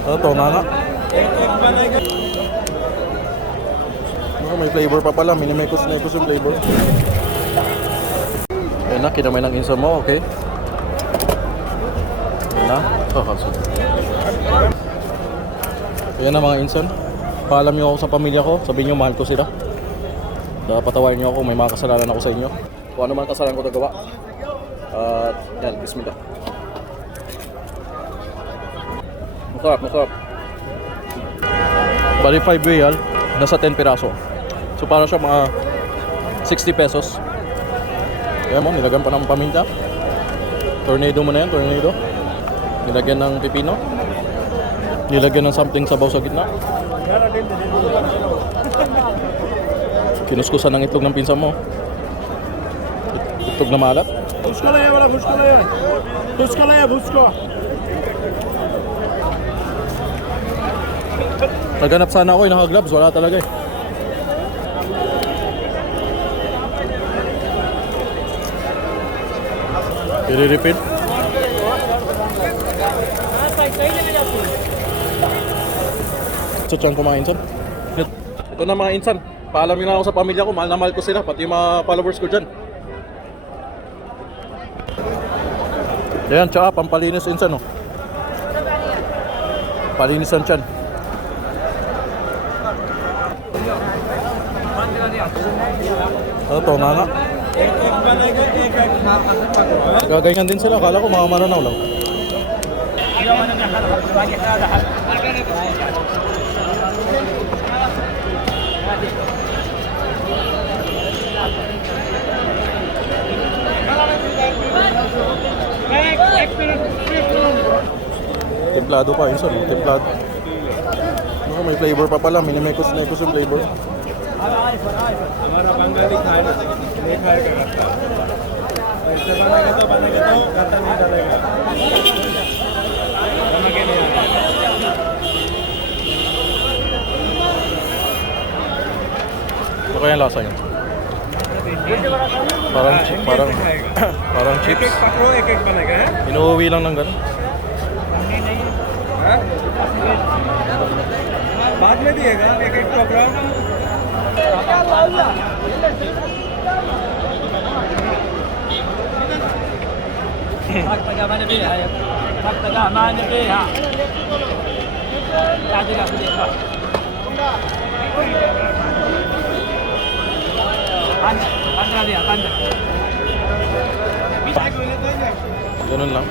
Ito nga. Oh, may flavor pa pala. Minimekos yung flavor. Ayan na, kinamay ng insan mo, okay? Ayan na. Ayan na mga insan. Paalam nyo ako sa pamilya ko. Sabihin nyo, mahal ko sila. Patawarin nyo ako, may mga kasalanan ako sa inyo. Kung ano man kasalanan ko nagawa. At yan, bismillah. Masarap. Bali 5 real, nasa 10 piraso. So para siya mga 60 pesos. Ayan mo, nilagyan pa ng paminta. Tornado mo na yan, tornado. Nilagyan ng pipino. Nilagyan ng something sabaw sa gitna. Kinuskusan ng itlog ng pinsan mo. Itlog na maalat. Naghanap sana ako yung naka-gloves, wala talaga eh. I-refill. Ito ko mga insan. Ito na mga insan. Paalam nyo na ako sa pamilya ko, mahal na mahal ko sila, pati yung mga followers ko dyan. Ayan, tsaka pampalinis insan oh. Palinis ang tiyan. Ito nga. Gaganyan din sila, akala ko mga maranaw lang. Templado pa, insan oh, templado. Oh, may flavor pa pala, minimekos yung flavor. हमारा बंगाली खाना नहीं खाएगा खट्टा ऐसे बनेगा तो खट्टा नहीं डालेगा बना के नहीं Ano kaya yung lasa niya? Parang chips. एक पकड़ो एक बनेगा है Inuuwi lang ng gano'n. बाद में दिएगा एक पकड़ो Ganun lang.